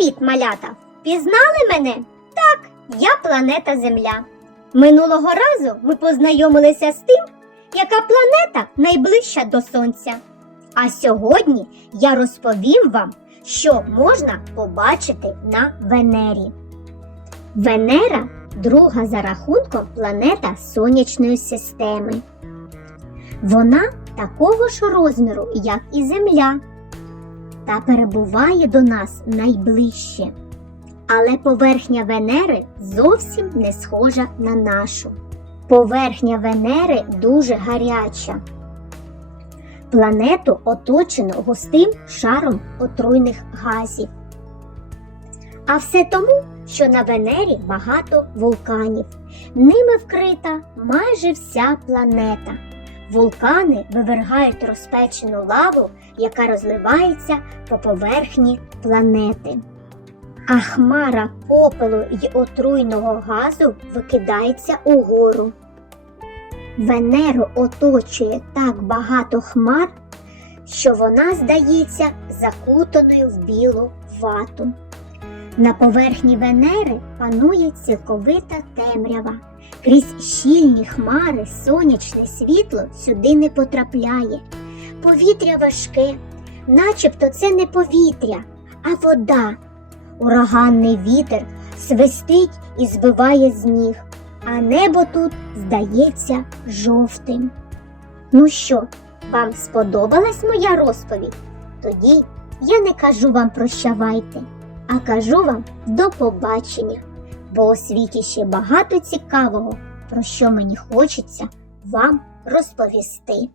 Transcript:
Привіт, малята! Пізнали мене? Так, я планета Земля. Минулого разу ми познайомилися з тим, яка планета найближча до Сонця. А сьогодні я розповім вам, що можна побачити на Венері. Венера друга за рахунком планета Сонячної системи. Вона такого ж розміру, як і Земля, та перебуває до нас найближче. Але поверхня Венери зовсім не схожа на нашу. Поверхня Венери дуже гаряча. Планету оточено густим шаром отруйних газів. А все тому, що на Венері багато вулканів. Ними вкрита майже вся планета. Вулкани вивергають розпечену лаву, яка розливається по поверхні планети. А хмара попелу й отруйного газу викидається угору. Венеру оточує так багато хмар, що вона здається закутаною в білу вату. На поверхні Венери панує цілковита темрява. Крізь щільні хмари сонячне світло сюди не потрапляє. Повітря важке, начебто це не повітря, а вода. Ураганний вітер свистить і збиває з ніг, а небо тут здається жовтим. Ну що, вам сподобалась моя розповідь? Тоді я не кажу вам прощавайте, а кажу вам до побачення, бо у світі ще багато цікавого, про що мені хочеться вам розповісти.